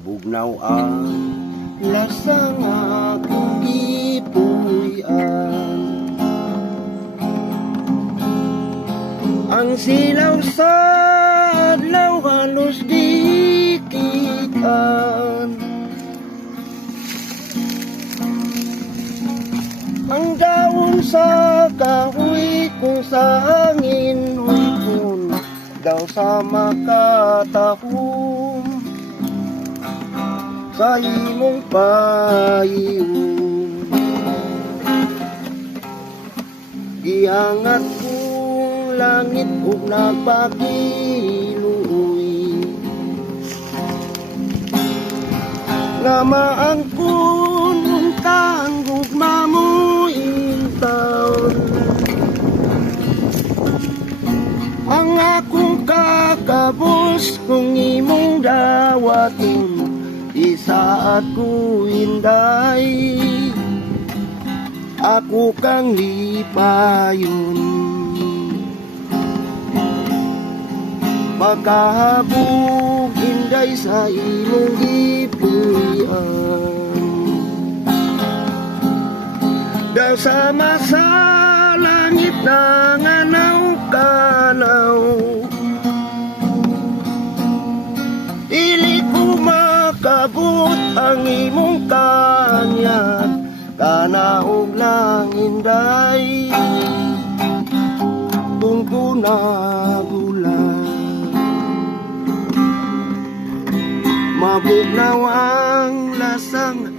Mabugnaw ang lasang akong gipuy-an. Ang silaw sa adlaw halos di kitaan. Ang dawon sa kahoy kung sa hangin huipon daw sa makatahom sa imong pahiyon. Giangat kong langit ug nagpakiluoy nga maangkon untang gugma mo intaon. Ang akong kakabos kung imong dawaton isaat ko hinday, ako kang lipayon. Pagkahabog hinday sa imong gipuy-an. Daw sama sa langit nanganaw-kanaw, dili ko makabot ang imong kanyat, kanaog lang hinday kung kunagulan. Mabugnaw ang lasang